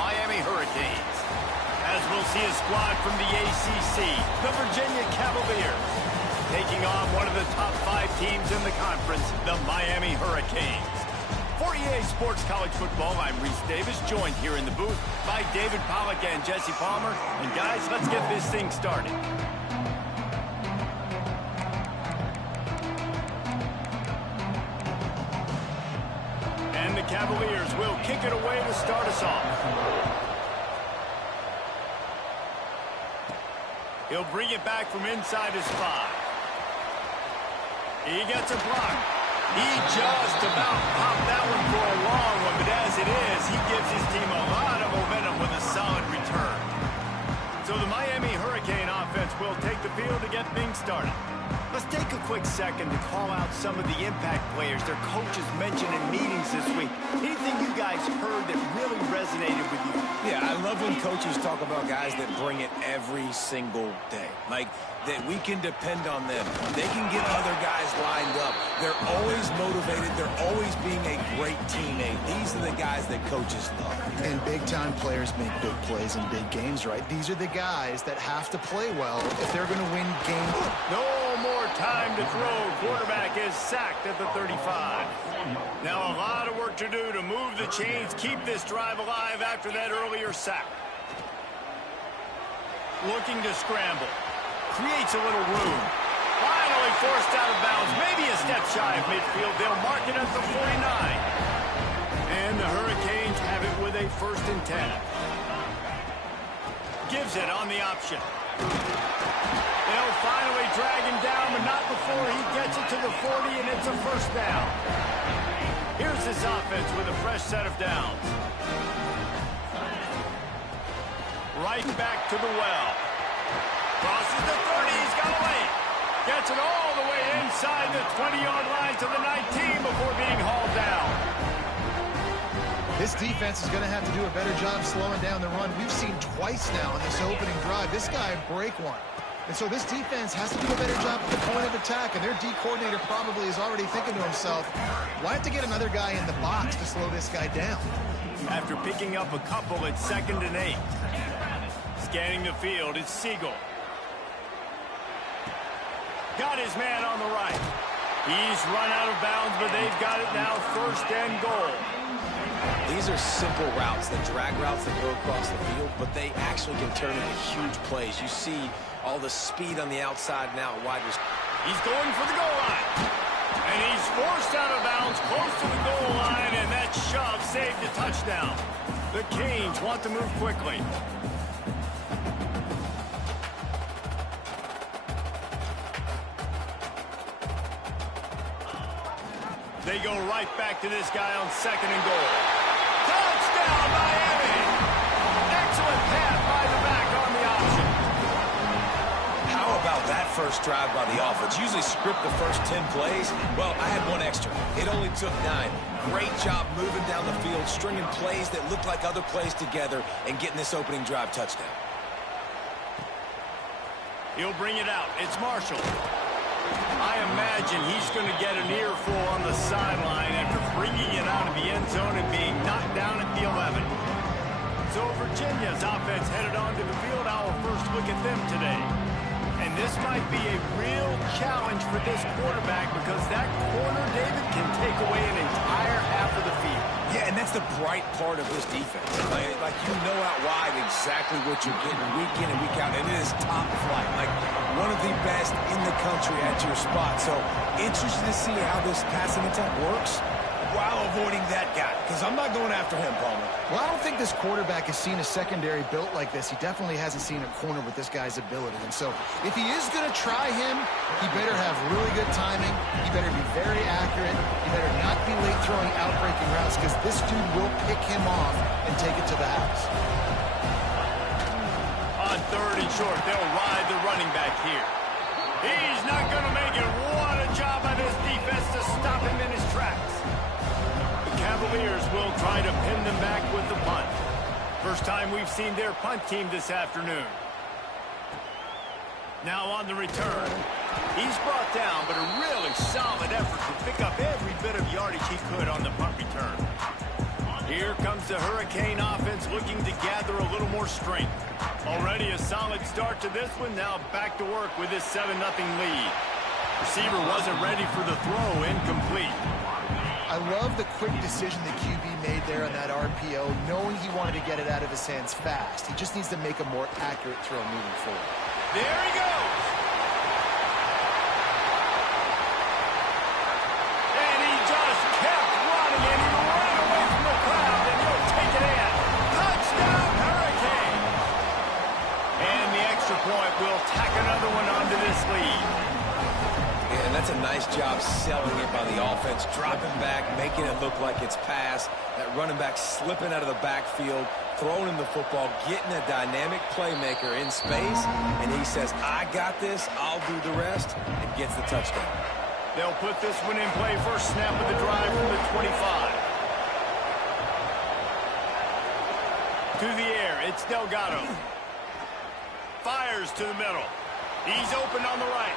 Miami Hurricanes. As we'll see a squad from the ACC, the Virginia Cavaliers, taking on one of the top 5 teams in the conference, the Miami Hurricanes. For EA Sports College Football, I'm Reese Davis, joined here in the booth by David Pollack and Jesse Palmer. And guys, let's get this thing started. And the Cavaliers will kick it away to start us off. He'll bring it back from inside his 5. He gets a block. He just about popped that one for a long one, but as it is, he gives his team a lot of momentum with a solid return. So the Miami Hurricane offense will take the field to get things started. Let's take a quick second to call out some of the impact players their coaches mentioned in meetings this week. Anything you guys heard that really resonated with you? Yeah, I love when coaches talk about guys that bring it every single day. Like, that we can depend on them. They can get other guys lined up. They're always motivated. They're always being a great teammate. These are the guys that coaches love. And big-time players make big plays in big games, right? These are the guys that have to play well if they're going to win games. No more time to throw. Quarterback is sacked at the 35. Now a lot of work to do to move the chains, keep this drive alive after that earlier sack. Looking to scramble. Creates a little room. Finally forced out of bounds. Maybe a step shy of midfield. They'll mark it at the 49. And the Hurricanes have it with a 1st and 10. Gives it on the option. They'll finally drag him down, but not before he gets it to the 40, and it's a 1st down. Here's this offense with a fresh set of downs. Right back to the well. Crosses the 30, he's got a lane. Gets it all the way inside the 20-yard line to the 19 before being hauled down. This defense is going to have to do a better job slowing down the run. We've seen twice now in this opening drive. This guy break one. And so this defense has to do a better job at the point of attack. And their D coordinator probably is already thinking to himself, why have to get another guy in the box to slow this guy down? After picking up a couple, it's 2nd and 8. Scanning the field, it's Siegel. Got his man on the right. He's run out of bounds, but they've got it now 1st and goal. These are simple routes, the drag routes that go across the field, but they actually can turn into huge plays. You see all the speed on the outside now at wide receiver. He's going for the goal line. And he's forced out of bounds close to the goal line, and that shove saved a touchdown. The Canes want to move quickly. They go right back to this guy on 2nd and goal. Touchdown, Miami! Excellent pass by the back on the option. How about that first drive by the offense? Usually script the first 10 plays. Well, I had one extra. It only took 9. Great job moving down the field, stringing plays that looked like other plays together, and getting this opening drive touchdown. He'll bring it out. It's Marshall. I imagine he's going to get an earful on the sideline after bringing it out of the end zone and being knocked down at the 11. So Virginia's offense headed onto the field. Our first look at them today. And this might be a real challenge for this quarterback because that corner, David, can take away an entire half of the field. Yeah, and that's the bright part of this defense. Like you know out wide exactly what you're getting week in and week out, and it is top flight. Like one of the best in the country at your spot. So interested to see how this passing attack works while avoiding that guy, because I'm not going after him, Palmer. Well, I don't think this quarterback has seen a secondary built like this. He definitely hasn't seen a corner with this guy's ability. And so if he is going to try him, he better have really good timing. He better be very accurate. He better not be late throwing out-breaking routes because this dude will pick him off and take it to the house. On 3rd and short, they'll ride the running back here. He's not going to make it. What a job by this defense to stop him in his tracks. Cavaliers will try to pin them back with the punt. First time we've seen their punt team this afternoon. Now on the return. He's brought down, but a really solid effort to pick up every bit of yardage he could on the punt return. Here comes the Hurricane offense looking to gather a little more strength. Already a solid start to this one. Now back to work with this 7-0 lead. Receiver wasn't ready for the throw. Incomplete. I love the quick decision the QB made there on that RPO, knowing he wanted to get it out of his hands fast. He just needs to make a more accurate throw moving forward. There he goes. And he just kept running, and he ran away from the crowd, and he'll take it in. Touchdown, Hurricane. And the extra point will tack another one onto this lead. Yeah, and that's a nice job selling it by the offense, dropping back, making it look like it's pass. That running back slipping out of the backfield, throwing him the football, getting a dynamic playmaker in space, and he says, I got this, I'll do the rest, and gets the touchdown. They'll put this one in play. First snap of the drive from the 25. To the air, it's Delgado. Fires to the middle. He's open on the right.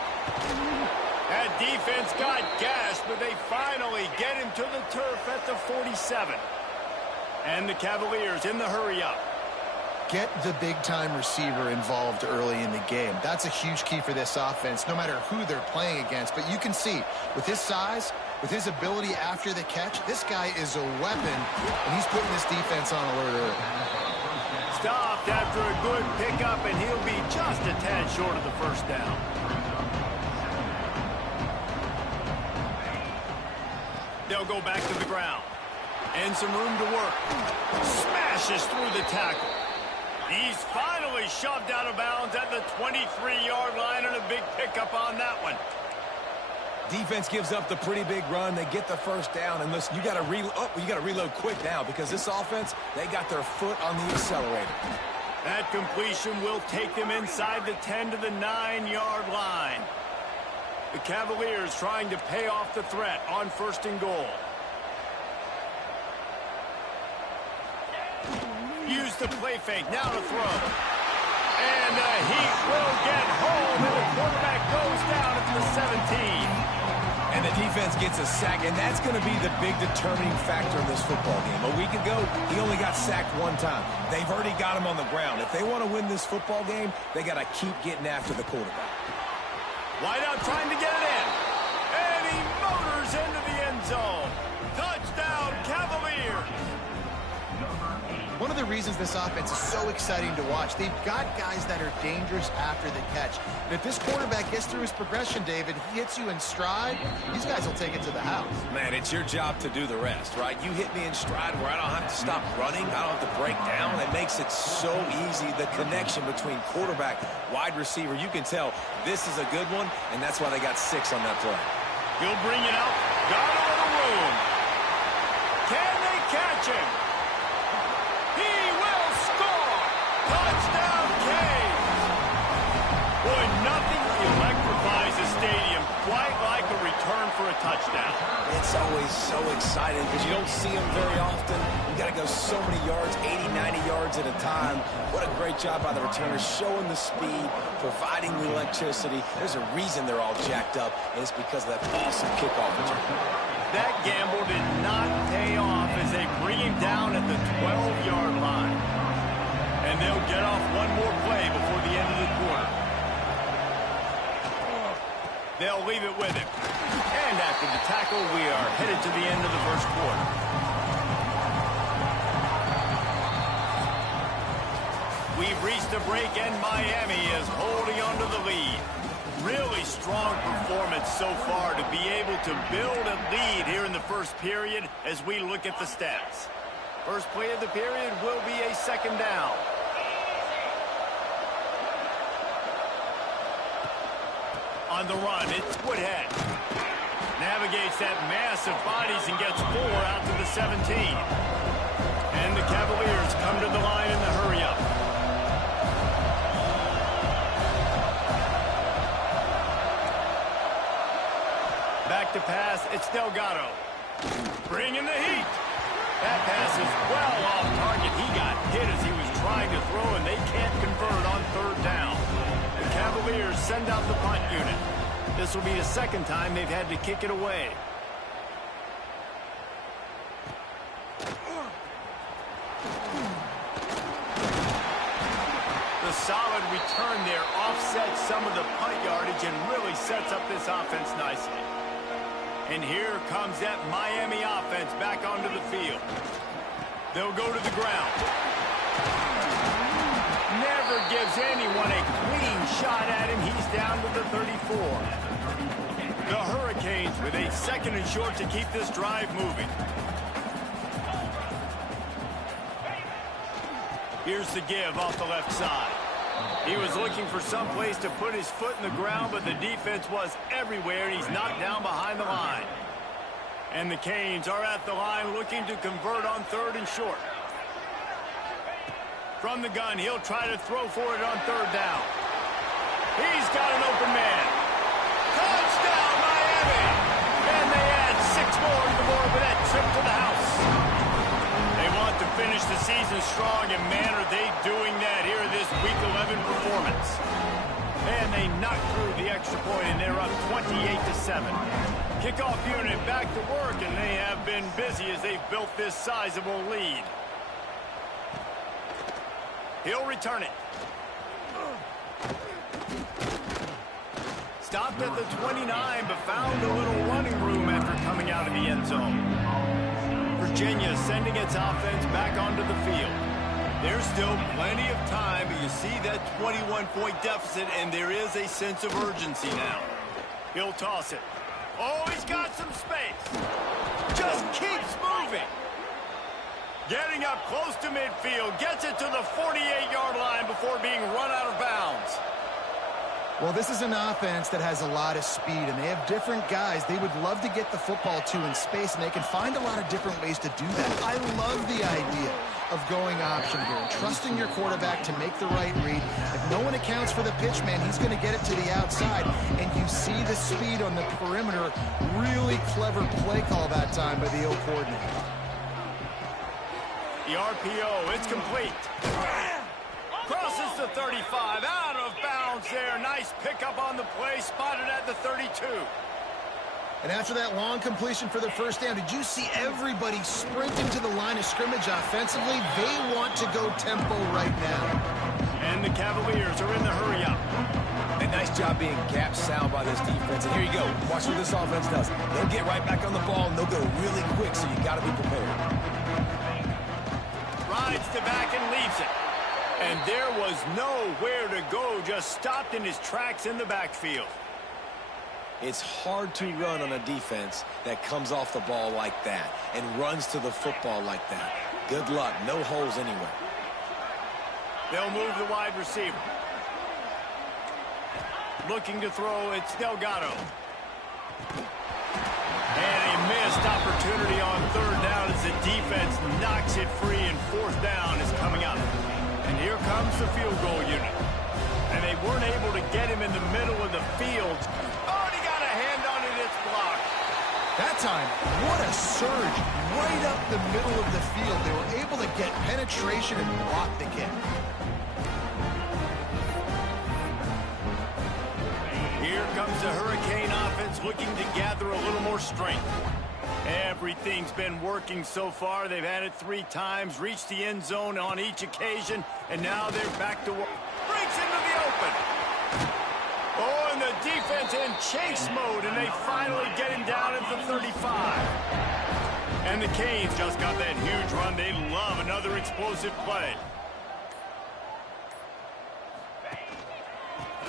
That defense got gashed, but they finally get him to the turf at the 47. And the Cavaliers in the hurry-up. Get the big-time receiver involved early in the game. That's a huge key for this offense, no matter who they're playing against. But you can see, with his size, with his ability after the catch, this guy is a weapon, and he's putting this defense on alert early. Stopped after a good pickup, and he'll be just a tad short of the first down. They'll go back to the ground. And some room to work. Smashes through the tackle. He's finally shoved out of bounds at the 23-yard line, and a big pickup on that one. Defense gives up the pretty big run. They get the first down. And listen, you got to reload quick now because this offense, they got their foot on the accelerator. That completion will take them inside the 10 to the 9-yard line. The Cavaliers trying to pay off the threat on 1st and goal. Use the play fake, now to throw. And the Heat will get home, and the quarterback goes down at the 17. And the defense gets a sack, and that's going to be the big determining factor in this football game. A week ago, he only got sacked one time. They've already got him on the ground. If they want to win this football game, they got to keep getting after the quarterback. Wideout trying to get it in. And he motors into the end zone. Touchdown, Cavaliers. One of the reasons this offense is so exciting to watch, they've got guys that are dangerous after the catch. And if this quarterback gets through his progression, David, he hits you in stride, these guys will take it to the house. Man, it's your job to do the rest, right? You hit me in stride where I don't have to stop running. I don't have to break down. It makes it so easy. The connection between quarterback, wide receiver, you can tell this is a good one, and that's why they got 6 on that play. He'll bring it out. Got a little room. Can they catch him? He will score. Touchdown, Caves. Boy, nothing electrifies a stadium quite like a return for a touchdown. It's always so exciting because you don't see them very often. You got to go so many yards, 80, 90 yards at a time. What a great job by the returners, showing the speed, providing the electricity. There's a reason they're all jacked up, and it's because of that awesome kickoff return. That gamble did not pay off as they bring him down at the 12-yard line. And they'll get off one more play before the end of the quarter. They'll leave it with him. And after the tackle, we are headed to the end of the first quarter. We've reached a break, and Miami is holding on to the lead. Really strong performance so far to be able to build a lead here in the first period as we look at the stats. First play of the period will be a 2nd down. On the run, it's Woodhead. Navigates that mass of bodies and gets 4 out to the 17. And the Cavaliers come to the line in the hurry-up. Back to pass, it's Delgado. Bringing the heat. That pass is well off target. He got hit as he was trying to throw, and they can't convert on 3rd down. The Cavaliers send out the punt unit. This will be the 2nd time they've had to kick it away. a solid return there, offsets some of the punt yardage and really sets up this offense nicely. And here comes that Miami offense back onto the field. They'll go to the ground. Never gives anyone a clean shot at him. He's down to the 34. The Hurricanes with a 2nd and short to keep this drive moving. Here's the give off the left side. He was looking for some place to put his foot in the ground, but the defense was everywhere, and he's knocked down behind the line. And the Canes are at the line looking to convert on 3rd and short. From the gun, he'll try to throw for it on 3rd down. He's got an open man. Touchdown, Miami! And they add 6 more to the board with that trip to the house. They want to finish the season strong, and man, are they doing that here in this Week 11 performance. And they knock through the extra point, and they're up 28-7. Kickoff unit back to work, and they have been busy as they've built this sizable lead. He'll return it. Stopped at the 29, but found a little running room after coming out of the end zone. Virginia sending its offense back onto the field. There's still plenty of time, but you see that 21-point deficit, and there is a sense of urgency now. He'll toss it. Oh, he's got some space. Just keeps moving. Getting up close to midfield, gets it to the 48-yard line before being run out of bounds. Well, this is an offense that has a lot of speed, and they have different guys they would love to get the football to in space, and they can find a lot of different ways to do that. I love the idea of going option here and trusting your quarterback to make the right read. If no one accounts for the pitch, man, he's going to get it to the outside, and you see the speed on the perimeter. Really clever play call that time by the O coordinator. The RPO, it's complete. Crosses the 35, out of bounds there. Nice pickup on the play, spotted at the 32. And after that long completion for the first down, did you see everybody sprinting to the line of scrimmage offensively? They want to go tempo right now. And the Cavaliers are in the hurry-up. A nice job being gap sound by this defense. And here you go. Watch what this offense does. They'll get right back on the ball, and they'll go really quick, so you got to be prepared. Rides to back and leaves it. And there was nowhere to go, just stopped in his tracks in the backfield. It's hard to run on a defense that comes off the ball like that and runs to the football like that. Good luck. No holes anywhere. They'll move the wide receiver. Looking to throw, it's Delgado. And a missed opportunity on 3rd down as the defense knocks it free, and 4th down is coming up. And here comes the field goal unit. And they weren't able to get him in the middle of the field. Oh, and he got a hand on it, it's blocked. That time, what a surge right up the middle of the field. They were able to get penetration and block the kick. Here comes the Hurricane offense looking to gather a little more strength. Everything's been working so far. They've had it 3 times, reached the end zone on each occasion, and now they're back to work. Breaks into the open. Oh, and the defense in chase mode, and they finally get him down at the 35. And the Canes just got that huge run. They love another explosive play.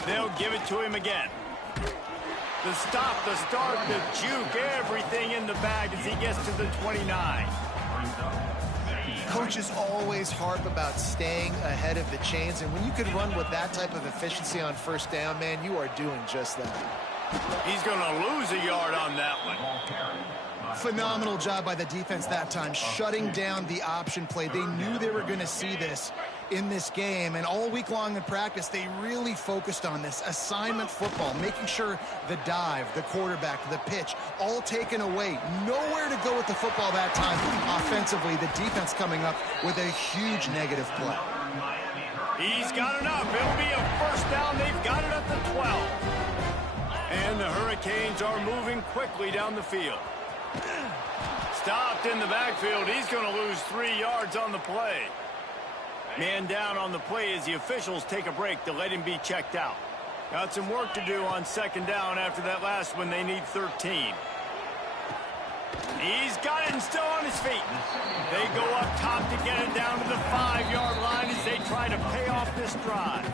They'll give it to him again. The stop, the start, the juke, everything in the bag as he gets to the 29. Coaches always harp about staying ahead of the chains, and when you can run with that type of efficiency on 1st down, man, you are doing just that. He's going to lose a yard on that one. Phenomenal job by the defense that time, shutting down the option play. They knew they were going to see this in this game, and all week long in practice, they really focused on this assignment football, making sure the dive, the quarterback, the pitch, all taken away. Nowhere to go with the football that time. Offensively, the defense coming up with a huge negative play. He's got enough. It'll be a 1st down. They've got it at the 12. And the Hurricanes are moving quickly down the field. Stopped in the backfield. He's going to lose 3 yards on the play. Man down on the play as the officials take a break to let him be checked out. Got some work to do on second down after that last one. They need 13. He's got it and still on his feet. They go up top to get it down to the 5-yard line as they try to pay off this drive.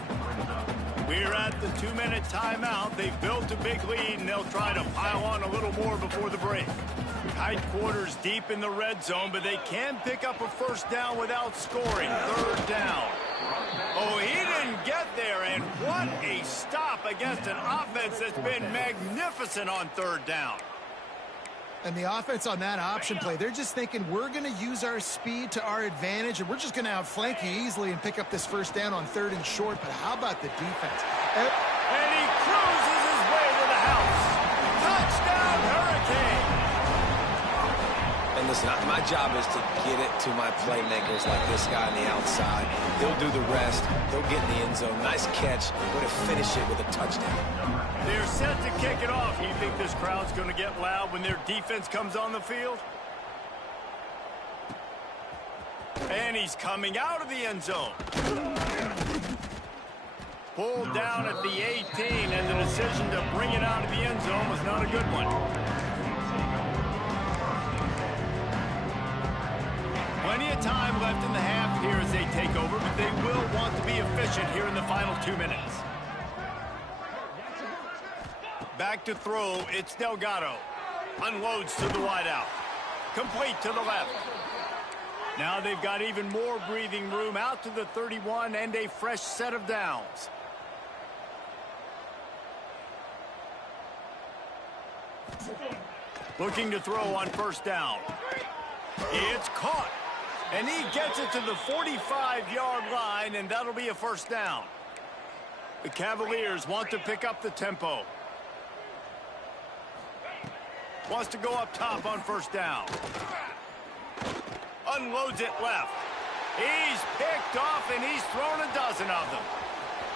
We're at the 2-minute timeout. They've built a big lead, and they'll try to pile on a little more before the break. Tight quarters deep in the red zone, but they can pick up a first down without scoring. Third down. Oh, he didn't get there, and what a stop against an offense that's been magnificent on third down. And the offense on that option play, they're just thinking we're going to use our speed to our advantage, and we're just going to outflank you easily and pick up this first down on third and short. But how about the defense? And he cruises his way to the house. Touchdown, Hurricane. And listen, my job is to get it to my playmakers like this guy on the outside. They'll do the rest. They'll get in the end zone. Nice catch, but to finish it with a touchdown. They're set to kick it off. You think this crowd's going to get loud when their defense comes on the field? And he's coming out of the end zone. Pulled down at the 18, and the decision to bring it out of the end zone was not a good one. Plenty of time left in the half here as they take over, but they will want to be efficient here in the final 2 minutes. Back to throw, it's Delgado. Unloads to the wideout. Complete to the left. Now they've got even more breathing room out to the 31 and a fresh set of downs. Looking to throw on first down. It's caught. And he gets it to the 45-yard line, and that'll be a first down. The Cavaliers want to pick up the tempo. Wants to go up top on first down. Unloads it left. He's picked off, and he's thrown a dozen of them.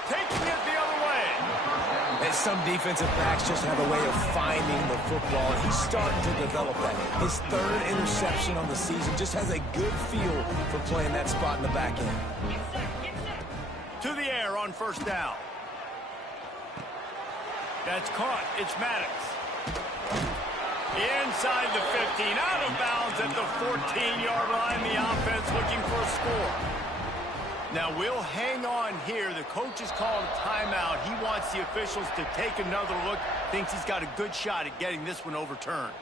Taking it the other way. And some defensive backs just have a way of finding the football. He's starting to develop that. His third interception on the season, just has a good feel for playing that spot in the back end. To the air on first down. That's caught. It's Maddox. Inside the 15, out of bounds at the 14-yard line. The offense looking for a score. Now we'll hang on here. The coach has called a timeout. He wants the officials to take another look. Thinks he's got a good shot at getting this one overturned.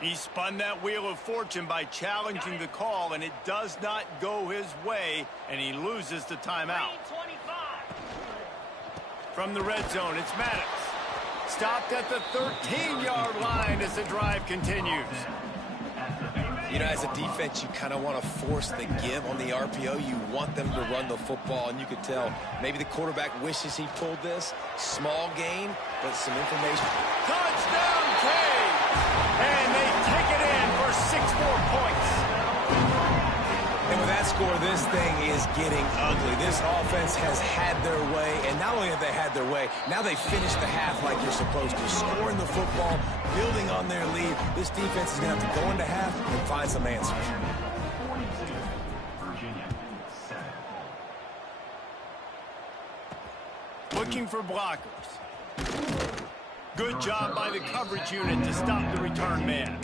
He spun that wheel of fortune by challenging the call, and it does not go his way, and he loses the timeout. From the red zone, it's Maddox. Stopped at the 13-yard line as the drive continues. You know, as a defense, you kind of want to force the give on the RPO. You want them to run the football, and you could tell maybe the quarterback wishes he pulled this. Small gain, but some information. Touchdown, Cade! And they take it in for 6 more points. And with that score, this thing is getting ugly. This offense has had their way, and not only have they had their way, now they finished the half like you're supposed to, scoring the football, building on their lead. This defense is going to have to go into half and find some answers. Looking for blockers. Good job by the coverage unit to stop the return man.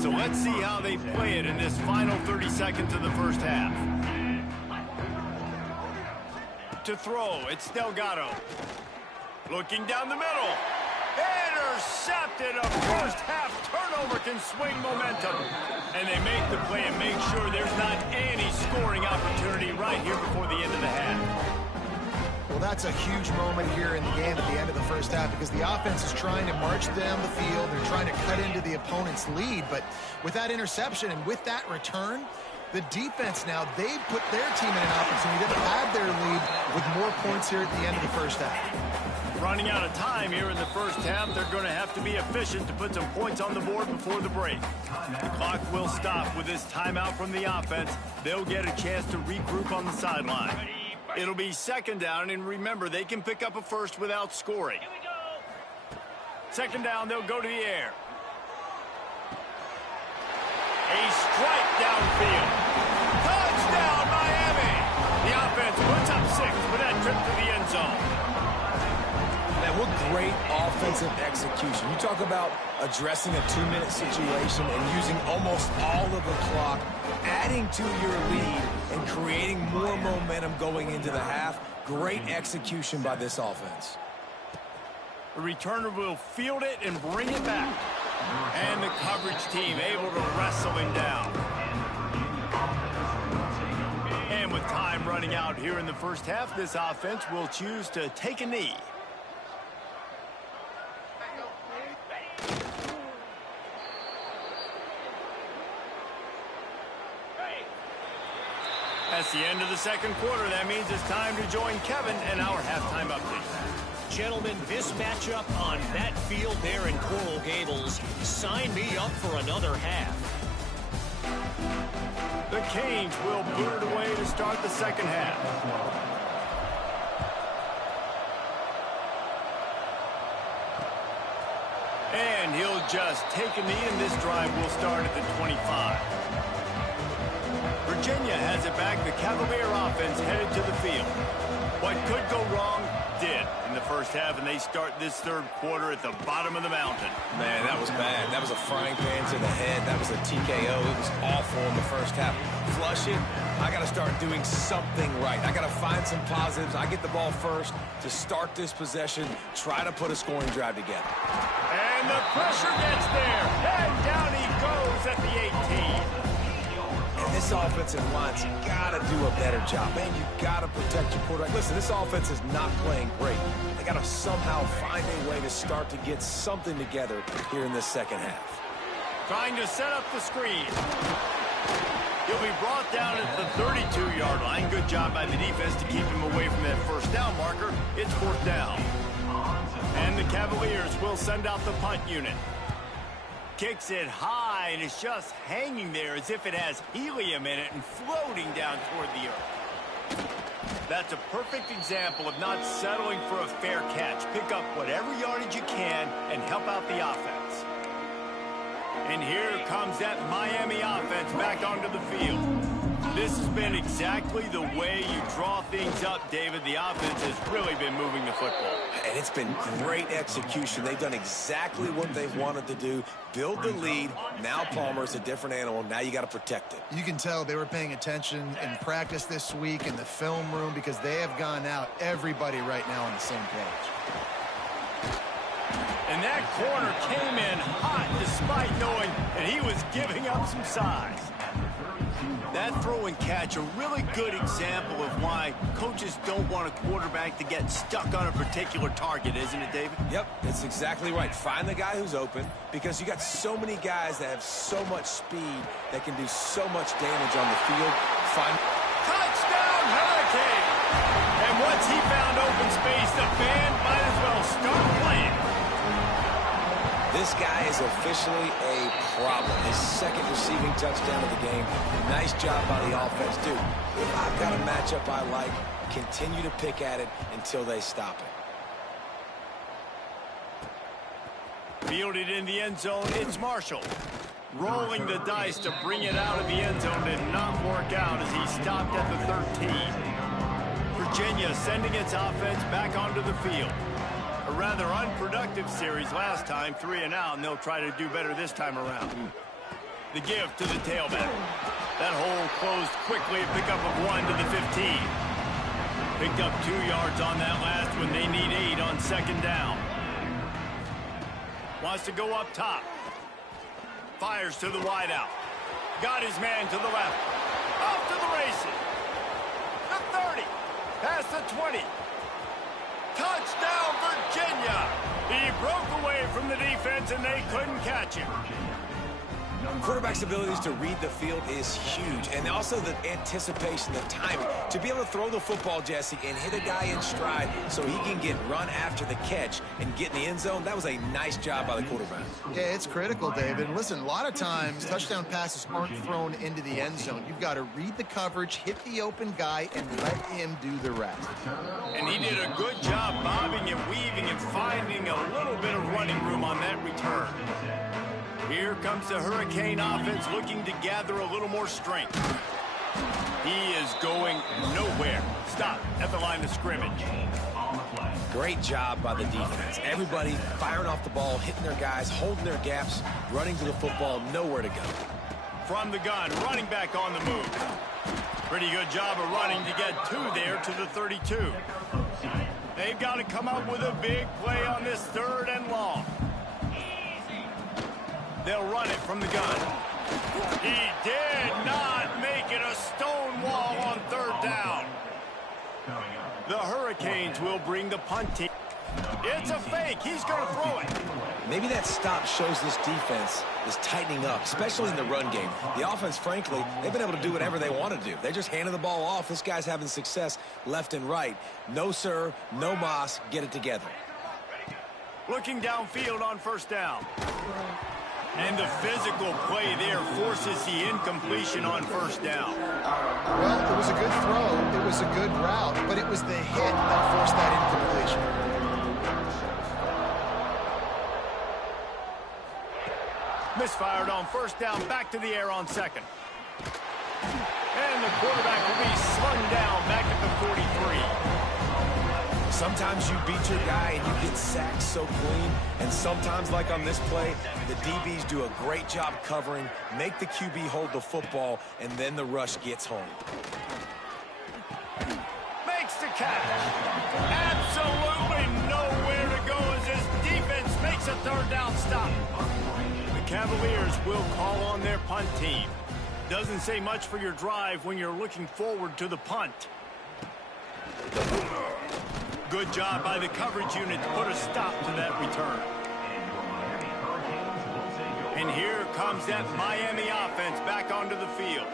So let's see how they play it in this final 30 seconds of the first half. To throw, it's Delgado. Looking down the middle. Intercepted. A first half turnover can swing momentum. And they make the play and make sure there's not any scoring opportunity right here before the end of the half. Well, that's a huge moment here in the game at the end of the first half because the offense is trying to march down the field. They're trying to cut into the opponent's lead. But with that interception and with that return, the defense now, they put their team in an opportunity to add their lead with more points here at the end of the first half. Running out of time here in the first half, they're going to have to be efficient to put some points on the board before the break. The clock will stop with this timeout from the offense. They'll get a chance to regroup on the sideline. It'll be second down, and remember, they can pick up a first without scoring. Second down, they'll go to the air. A strike downfield. great offensive execution. You talk about addressing a 2-minute situation and using almost all of the clock, adding to your lead and creating more momentum going into the half. Great execution by this offense. The returner will field it and bring it back. And the coverage team able to wrestle him down. And with time running out here in the first half, this offense will choose to take a knee. That's the end of the second quarter. That means it's time to join Kevin and our halftime update. Gentlemen, this matchup on that field there in Coral Gables, sign me up for another half. The Canes will boot it away to start the second half. And he'll just take a knee, and this drive will start at the 25. Virginia has it back. The Cavalier offense headed to the field. What could go wrong did in the first half, and they start this third quarter at the bottom of the mountain. Man, that was bad. That was a frying pan to the head. That was a TKO. It was awful in the first half. Flush it. I got to start doing something right. I got to find some positives. I get the ball first to start this possession, try to put a scoring drive together. And the pressure gets there. And down he goes at the 18. And this offensive line's got to do a better job. Man, you got to protect your quarterback. Listen, this offense is not playing great. They got to somehow find a way to start to get something together here in this second half. Trying to set up the screen. He'll be brought down at the 32-yard line. Good job by the defense to keep him away from that first down marker. It's fourth down. And the Cavaliers will send out the punt unit. Kicks it high, and it's just hanging there as if it has helium in it and floating down toward the earth. That's a perfect example of not settling for a fair catch. Pick up whatever yardage you can and help out the offense. And here comes that Miami offense back onto the field. This has been exactly the way you draw things up, David. The offense has really been moving the football. And it's been great execution. They've done exactly what they wanted to do. Build the lead. Now Palmer's a different animal. Now you got to protect it. You can tell they were paying attention in practice this week in the film room because they have gone out, everybody right now on the same page. And that corner came in hot despite knowing that he was giving up some size. That throw and catch, a really good example of why coaches don't want a quarterback to get stuck on a particular target, isn't it, David? Yep, it's exactly right. Find the guy who's open because you got so many guys that have so much speed that can do so much damage on the field. Touchdown, Hurricane! And once he found open space, the band might as well start playing. This guy is officially a problem. His second receiving touchdown of the game. Nice job by the offense. Dude, if I've got a matchup I like, continue to pick at it until they stop it. Fielded in the end zone, it's Marshall. Rolling the dice to bring it out of the end zone did not work out as he stopped at the 13. Virginia sending its offense back onto the field. A rather unproductive series last time, 3 and out, and they'll try to do better this time around. The give to the tailback. That hole closed quickly, a pickup of 1 to the 15. Picked up 2 yards on that last one. They need 8 on second down. Wants to go up top. Fires to the wideout. Got his man to the left. Off to the races. The 30. Past the 20. Touchdown, Virginia! He broke away from the defense, and they couldn't catch him. Quarterback's abilities to read the field is huge, and also the anticipation, the timing. To be able to throw the football, Jesse, and hit a guy in stride so he can get run after the catch and get in the end zone, that was a nice job by the quarterback. Yeah, it's critical, David. And listen, a lot of times, touchdown passes aren't thrown into the end zone. You've got to read the coverage, hit the open guy, and let him do the rest. And he did a good job bobbing and weaving and finding a little bit of running room on that return. Here comes the Hurricane offense looking to gather a little more strength. He is going nowhere. Stop at the line of scrimmage. Great job by the defense. Everybody firing off the ball, hitting their guys, holding their gaps, running to the football, nowhere to go. From the gun, running back on the move. Pretty good job of running to get two there to the 32. They've got to come up with a big play on this 3rd and long. They'll run it from the gun. He did not make it a stone wall on 3rd down. The Hurricanes will bring the punt team. It's a fake. He's going to throw it. Maybe that stop shows this defense is tightening up, especially in the run game. The offense, frankly, they've been able to do whatever they want to do. They're just handing the ball off. This guy's having success left and right. No, sir. No mas. Get it together. Looking downfield on 1st down. And the physical play there forces the incompletion on 1st down. Well, it was a good throw. It was a good route, but it was the hit that forced that incompletion. Misfired on 1st down, back to the air on 2nd. And the quarterback will be slung down back at the 43. Sometimes you beat your guy and you get sacked so clean, and sometimes, like on this play, the DBs do a great job covering, make the QB hold the football, and then the rush gets home. Makes the catch. Absolutely nowhere to go as his defense makes a 3rd down stop. The Cavaliers will call on their punt team. Doesn't say much for your drive when you're looking forward to the punt. Good job by the coverage unit to put a stop to that return. And here comes that Miami offense back onto the field.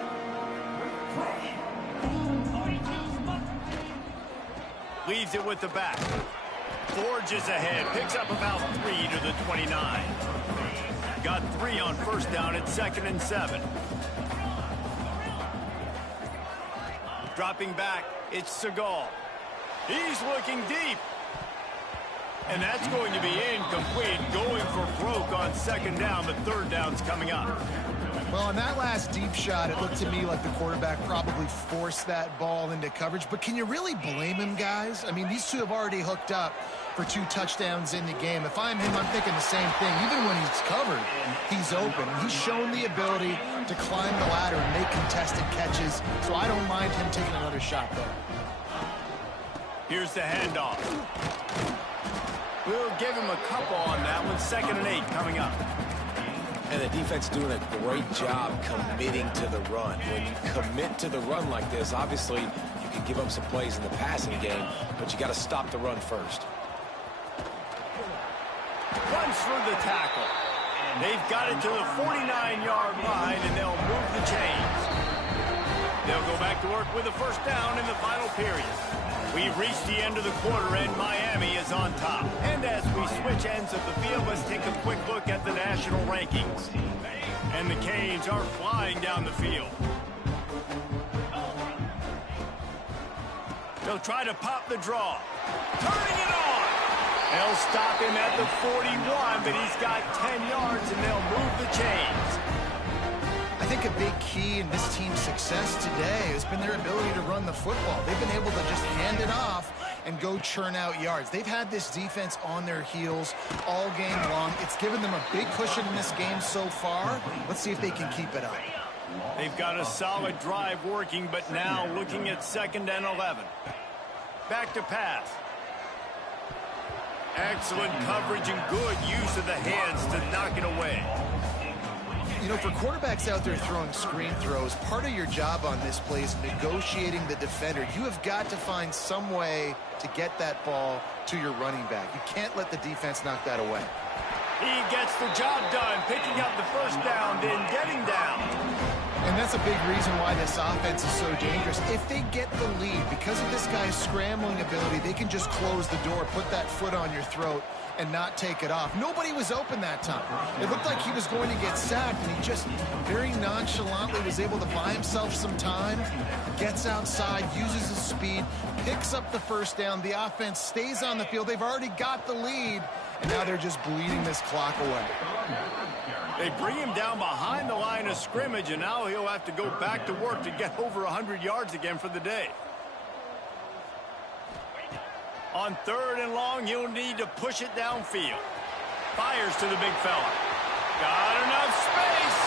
Leaves it with the back. Forges ahead. Picks up about 3 to the 29. Got 3 on 1st down at 2nd and 7. Dropping back, it's Seagal. He's looking deep. And that's going to be incomplete. Going for broke on 2nd down, but 3rd down's coming up. Well, on that last deep shot, it looked to me like the quarterback probably forced that ball into coverage. But can you really blame him, guys? I mean, these two have already hooked up for 2 touchdowns in the game. If I'm him, I'm thinking the same thing. Even when he's covered, he's open. He's shown the ability to climb the ladder and make contested catches. So I don't mind him taking another shot there. Here's the handoff. We'll give him a couple on that one. 2nd and 8 coming up. And the defense doing a great job committing to the run. When you commit to the run like this, obviously you can give up some plays in the passing game, but you got to stop the run first. Runs through the tackle. They've got it to the 49-yard line, and they'll move the chains. They'll go back to work with a 1st down in the final period. We've reached the end of the quarter, and Miami is on top. And as we switch ends of the field, let's take a quick look at the national rankings. And the Canes are flying down the field. They'll try to pop the draw. Turning it on. They'll stop him at the 41, but he's got 10 yards, and they'll move the chains. I think a big key in this team's success today has been their ability to run the football. They've been able to just hand it off and go churn out yards. They've had this defense on their heels all game long. It's given them a big cushion in this game so far. Let's see if they can keep it up. They've got a solid drive working, but now looking at 2nd and 11. Back to pass. Excellent coverage and good use of the hands to knock it away. You know, for quarterbacks out there throwing screen throws, part of your job on this play is negotiating the defender. You have got to find some way to get that ball to your running back. You can't let the defense knock that away. He gets the job done, picking up the 1st down, then getting down. And that's a big reason why this offense is so dangerous. If they get the lead, because of this guy's scrambling ability, they can just close the door, put that foot on your throat, and not take it off. Nobody was open that time. It looked like he was going to get sacked, and he just very nonchalantly was able to buy himself some time, gets outside, uses his speed, picks up the 1st down. The offense stays on the field. They've already got the lead, and now they're just bleeding this clock away. They bring him down behind the line of scrimmage, and now he'll have to go back to work to get over 100 yards again for the day. On 3rd and long, he'll need to push it downfield. Fires to the big fella. Got enough space.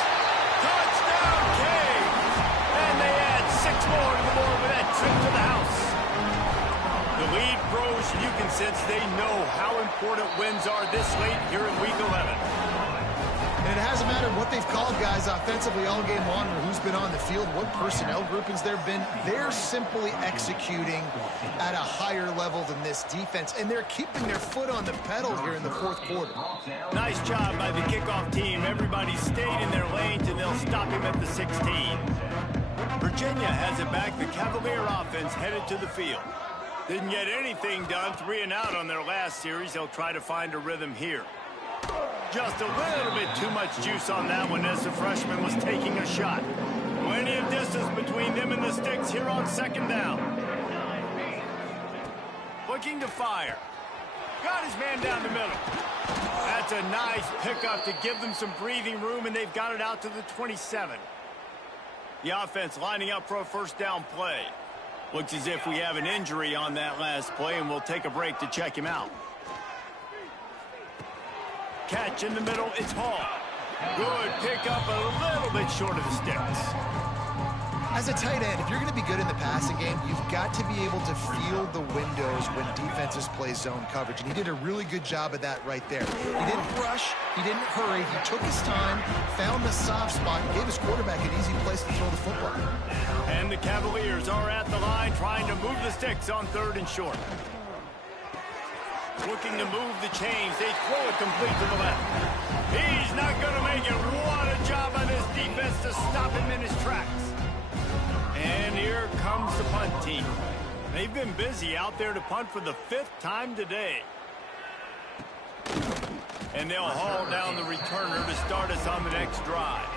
Touchdown, Canes. And they add 6 more to the board with that trip to the house. The lead grows, and you can sense they know how important wins are this late here in Week 11. And it hasn't mattered what they've called guys offensively all game long or who's been on the field, what personnel groupings there have been. They're simply executing at a higher level than this defense, and they're keeping their foot on the pedal here in the 4th quarter. Nice job by the kickoff team. Everybody stayed in their lanes, and they'll stop him at the 16. Virginia has it back. The Cavalier offense headed to the field. Didn't get anything done. 3 and out on their last series. They'll try to find a rhythm here. Just a little bit too much juice on that one as the freshman was taking a shot. Plenty of distance between them and the sticks here on 2nd down. Looking to fire. Got his man down the middle. That's a nice pickup to give them some breathing room, and they've got it out to the 27. The offense lining up for a 1st down play. Looks as if we have an injury on that last play, and we'll take a break to check him out. Catch in the middle, it's Hall. Good pickup, a little bit short of the sticks. As a tight end, if you're going to be good in the passing game, you've got to be able to feel the windows when defenses play zone coverage, and he did a really good job of that right there. He didn't rush, he didn't hurry, he took his time, found the soft spot, and gave his quarterback an easy place to throw the football. And the Cavaliers are at the line trying to move the sticks on 3rd and short. Looking to move the chains. They throw it complete to the left. He's not going to make it. What a job by this defense to stop him in his tracks. And here comes the punt team. They've been busy out there to punt for the 5th time today. And they'll haul down the returner to start us on the next drive.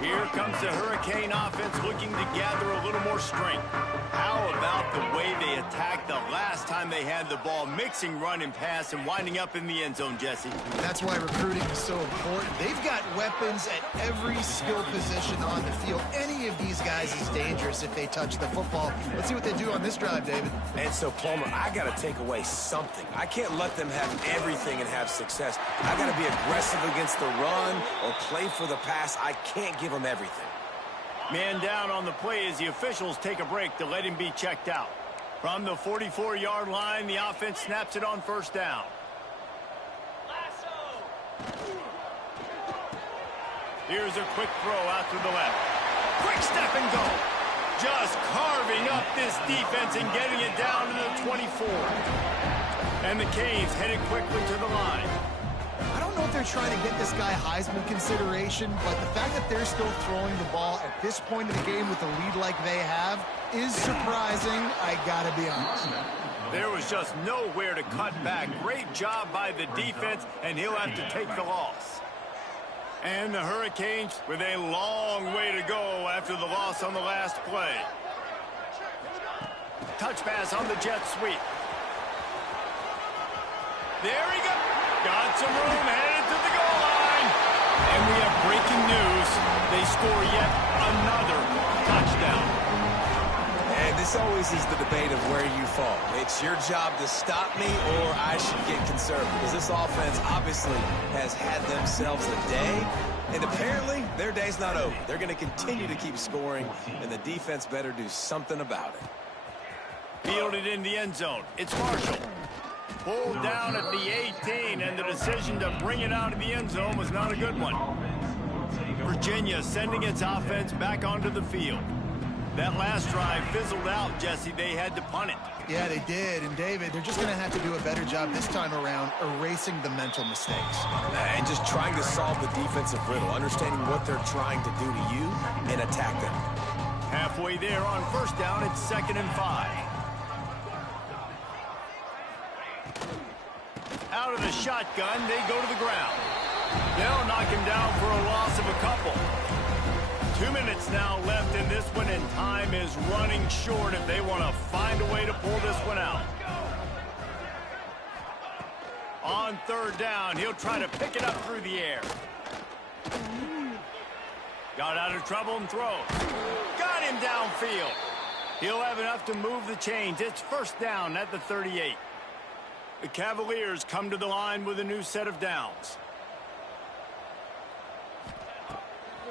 Here comes the Hurricane offense looking to gather a little more strength. How about the way they attacked the last time they had the ball, mixing run and pass and winding up in the end zone, Jesse? That's why recruiting is so important. They've got weapons at every skill position on the field. Any of these guys is dangerous if they touch the football. Let's see what they do on this drive, David. And so, Palmer, I got to take away something. I can't let them have everything and have success. I got to be aggressive against the run or play for the pass. I can't give them everything. Man down on the play as the officials take a break to let him be checked out. From the 44-yard line, the offense snaps it on 1st down. Here's a quick throw out to the left. Quick step and go. Just carving up this defense and getting it down to the 24. And the Canes headed quickly to the line. I don't know if they're trying to get this guy Heisman consideration, but the fact that they're still throwing the ball at this point of the game with a lead like they have is surprising, I gotta be honest. There was just nowhere to cut back. Great job by the defense, and he'll have to take the loss. And the Hurricanes with a long way to go after the loss on the last play. Touch pass on the jet sweep. There he goes. Got some room, headed to the goal line. And we have breaking news. They score yet another touchdown. And this always is the debate of where you fall. It's your job to stop me, or I should get conservative. Because this offense obviously has had themselves a day. And apparently, their day's not over. They're going to continue to keep scoring, and the defense better do something about it. Fielded in the end zone. It's Marshall. Pulled down at the 18, and the decision to bring it out of the end zone was not a good one. Virginia sending its offense back onto the field. That last drive fizzled out, Jesse. They had to punt it. Yeah, they did. And, David, they're just going to have to do a better job this time around erasing the mental mistakes. And just trying to solve the defensive riddle, understanding what they're trying to do to you, and attack them. Halfway there on 1st down, it's 2nd and 5. Out of the shotgun, they go to the ground. They'll knock him down for a loss of a couple. 2 minutes now left in this one, and time is running short if they want to find a way to pull this one out. On third down, he'll try to pick it up through the air. Got out of trouble and throws. Got him downfield. He'll have enough to move the chains. It's first down at the 38. The Cavaliers come to the line with a new set of downs.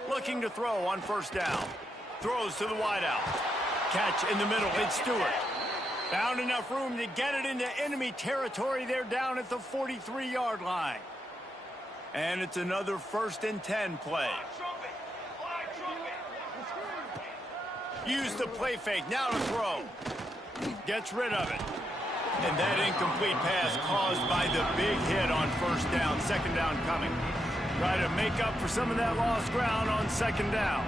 Looking to throw on first down. Throws to the wideout. Catch in the middle. It's Stewart. Found enough room to get it into enemy territory. They're down at the 43-yard line. And it's another 1st and 10 play. Use the play fake. Now to throw. Gets rid of it. And that incomplete pass caused by the big hit on first down. Second down coming. Try to make up for some of that lost ground on second down.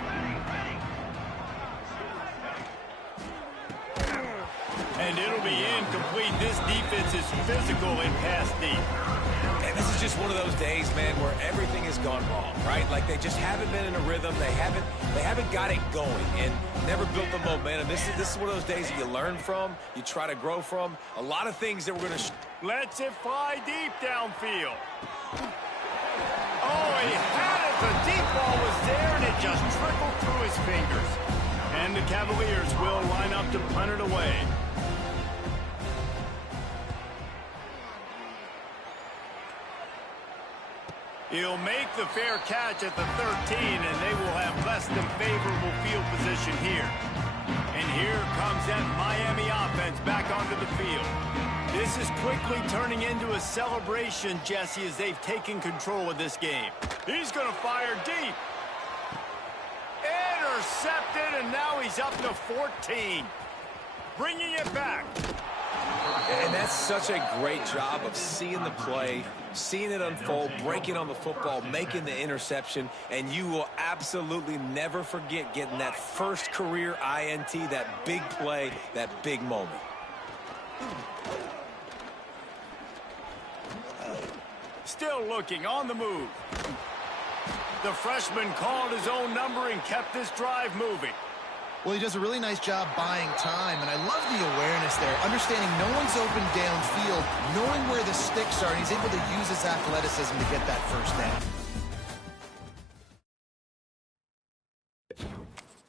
And it'll be incomplete. This defense is physical in pass deep. And this is just one of those days, man, where everything has gone wrong, right? Like they just haven't been in a rhythm. They haven't got it going and never built the momentum. This is one of those days that you learn from, you try to grow from. A lot of things that we're going to... Lets it fly deep downfield. Oh, he had it. The deep ball was there, and it just trickled through his fingers. And the Cavaliers will line up to punt it away. He'll make the fair catch at the 13, and they will have less than favorable field position here. And here comes that Miami offense back onto the field. This is quickly turning into a celebration, Jesse, as they've taken control of this game. He's going to fire deep. Intercepted, and now he's up to 14. Bringing it back. And that's such a great job of seeing the play, seeing it unfold, breaking on the football, making the interception, and you will absolutely never forget getting that first career INT, that big play, that big moment. Still looking on the move. The freshman called his own number and kept this drive moving. Well, he does a really nice job buying time, and I love the awareness there, understanding no one's open downfield, knowing where the sticks are, and he's able to use his athleticism to get that first down.